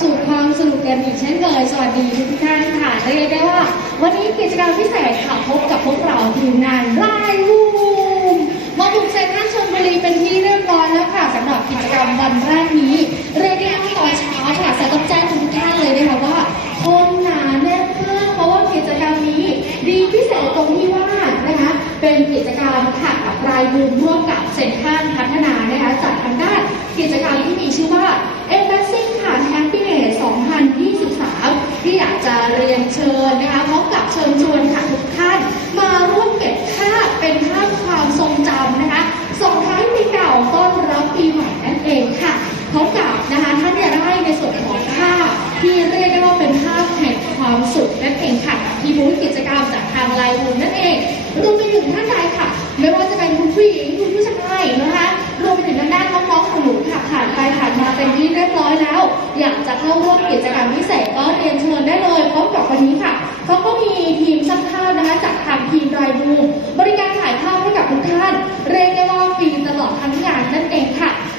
สู่ความสนุกกันอีกเช่นเคยสวัสดีทุกท่านค่ะเรียกได้ว่า วันนี้กิจกรรมพิเศษค่ะพบกับพวกเราทีมงานไลวูมมาบุกเซ็นทรัลชลบุรีเป็นที่เรียบร้อยแล้วค่ะสำหรับกิจกรรมวันแรกนี้ เรียกได้ว่าตอนเช้าค่ะจะต้องแจ้งทุกท่านเลยนะคะว่าคนหนาแน่นมากเพราะว่ากิจกรรมนี้ ดีพิเศษตรงที่ว่านะคะเป็นกิจกรรมค่ะกับรายบูมร่วมกับเซ็นทรัลพัฒนานะคะจัดทางด้านกิจกรรมที่มีชื่อว่า e m b a s s y ค่ะ Happiness 2023 ที่อยากจะเรียนเชิญนะคะพร้อมกับเชิญชวนค่ะทุกท่านมาร่วมเก็บภาพเป็นภาพความทรงจำนะคะส่งท้ายปีเก่าต้อนรับปีใหม่นั่นเองค่ะพร้อมกับนะคะท่านจะได้ในส่วนของภาพที่เรียกได้ว่าเป็นภาพแห่งความสุขนั่นเองค่ะที่บูธกิจกรรมจากทางไลน์วูนั่นเองรวมไปถึงท่านใดค่ะ ไม่ว่าจะเป็นคุณผู้หญิงคุณผู้ชายนะคะรวมไปถึง อยากจะเข้าร่วมกิจกรรมพิเศษก็เรียนเชิญได้เลยพร้อมกับวันนี้ค่ะก็